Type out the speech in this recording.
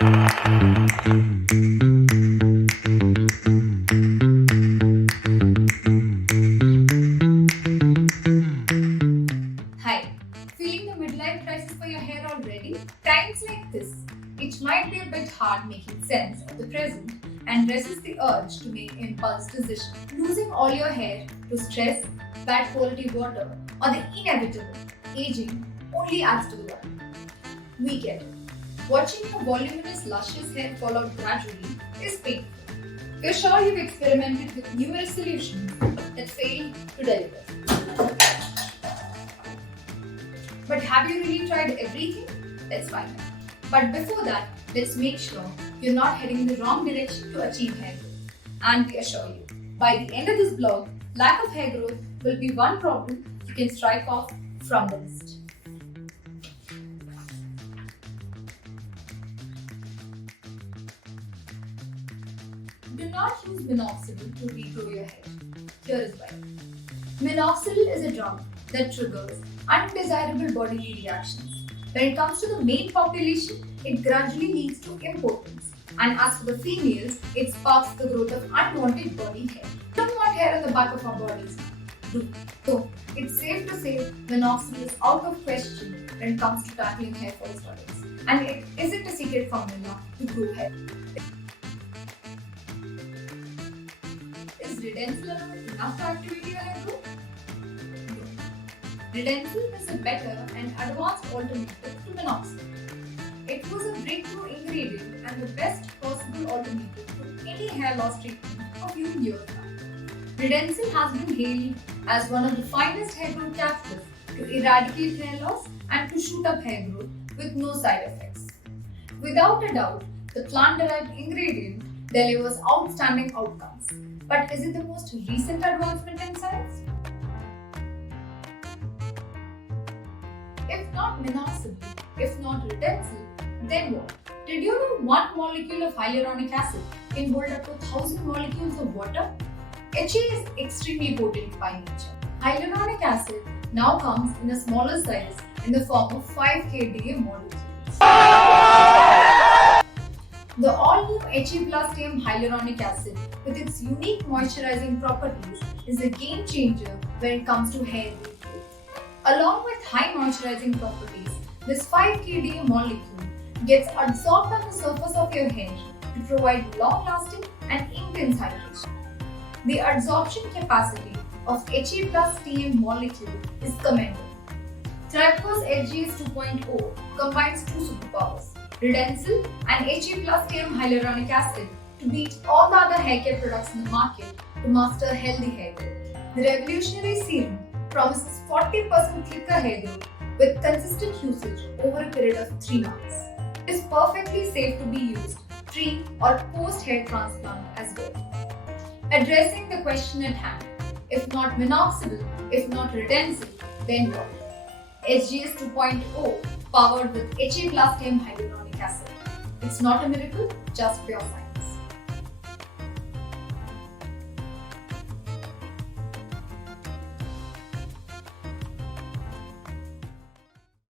Hi, feeling the midlife crisis for your hair already? Times like this, it might be a bit hard making sense of the present and resist the urge to make impulse decisions. Losing all your hair to stress, bad quality water, or the inevitable aging only adds to the worry. We get it. Watching your voluminous, luscious hair fall out gradually is painful. We're sure you've experimented with numerous solutions that fail to deliver. But have you really tried everything? Let's find out. But before that, let's make sure you're not heading in the wrong direction to achieve hair growth. And we assure you, by the end of this blog, lack of hair growth will be one problem you can strike off from the list. Do not use minoxidil to regrow your hair. Here is why. Minoxidil is a drug that triggers undesirable bodily reactions. When it comes to the male population, it gradually leads to impotence. And as for the females, it sparks the growth of unwanted body hair. We don't want hair on the back of our bodies. So, it's safe to say minoxidil is out of question when it comes to tackling hair fall studies. And it isn't a secret formula to grow hair. Is Redensil enough to activate your hair growth? Redensil is a better and advanced alternative to minoxidil. It was a breakthrough ingredient and the best possible alternative to any hair loss treatment a few years back. Redensil has been hailed as one of the finest hair growth capsules to eradicate hair loss and to shoot up hair growth with no side effects. Without a doubt, the plant-derived ingredient delivers outstanding outcomes. But is it the most recent advancement in science? If not minoxidil, if not Redensil, then what? Did you know one molecule of hyaluronic acid can hold up to 1,000 molecules of water? HA is extremely potent by nature. Hyaluronic acid now comes in a smaller size in the form of 5 kDa molecules. The all-new HA plus TM hyaluronic acid with its unique moisturizing properties is a game changer when it comes to hair regrowth. Along with high moisturizing properties, this 5 kDa molecule gets absorbed on the surface of your hair to provide long-lasting and intense hydration. The absorption capacity of HA plus TM molecule is commendable. ThriveCo's HGS 2.0 combines two superpowers, Redensil and HA plus TM hyaluronic acid, to beat all the other haircare products in the market to master healthy hair growth. The revolutionary serum promises 40% quicker hair growth with consistent usage over a period of 3 months. It is perfectly safe to be used pre or post hair transplant as well. Addressing the question at hand, if not minoxidil, if not Redensil, then what? HGS 2.0 powered with HA plus TM hyaluronic acid. It's not a miracle, just pure science.